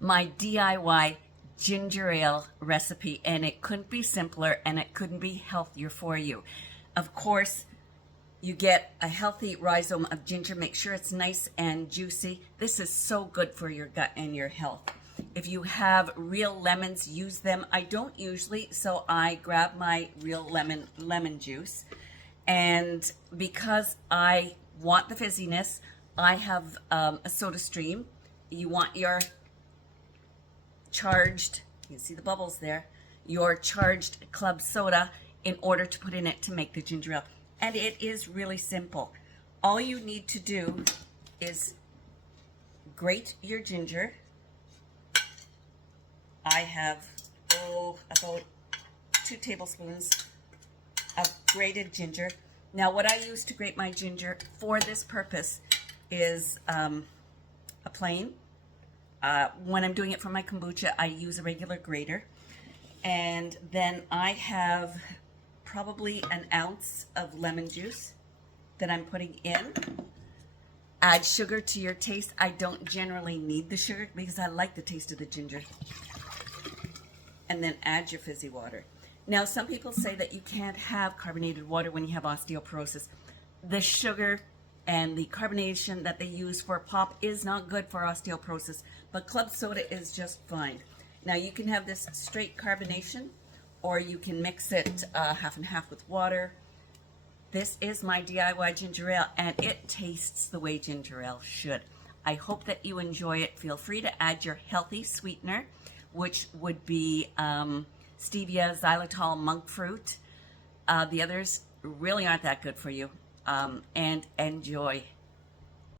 my DIY ginger ale recipe, and it couldn't be simpler and it couldn't be healthier for you. Of course, you get a healthy rhizome of ginger. Make sure it's nice and juicy. This is so good for your gut and your health. If you have real lemons, use them. I don't usually, so I grab my real lemon juice. And because I want the fizziness, I have a soda stream. You want your charged, you can see the bubbles there, your charged club soda in order to put in it to make the ginger ale. And it is really simple. All you need to do is grate your ginger. I have, about 2 tablespoons of grated ginger. Now, what I use to grate my ginger for this purpose is a plane. When I'm doing it for my kombucha, I use a regular grater. And then I have probably an ounce of lemon juice that I'm putting in. Add sugar to your taste. I don't generally need the sugar because I like the taste of the ginger. And then add your fizzy water. Now, some people say that you can't have carbonated water when you have osteoporosis. The sugar and the carbonation that they use for pop is not good for osteoporosis, but club soda is just fine. Now, you can have this straight carbonation, or you can mix it half and half with water. This is my DIY ginger ale, and it tastes the way ginger ale should. I hope that you enjoy it. Feel free to add your healthy sweetener, which would be stevia, xylitol, monk fruit. The others really aren't that good for you. And enjoy.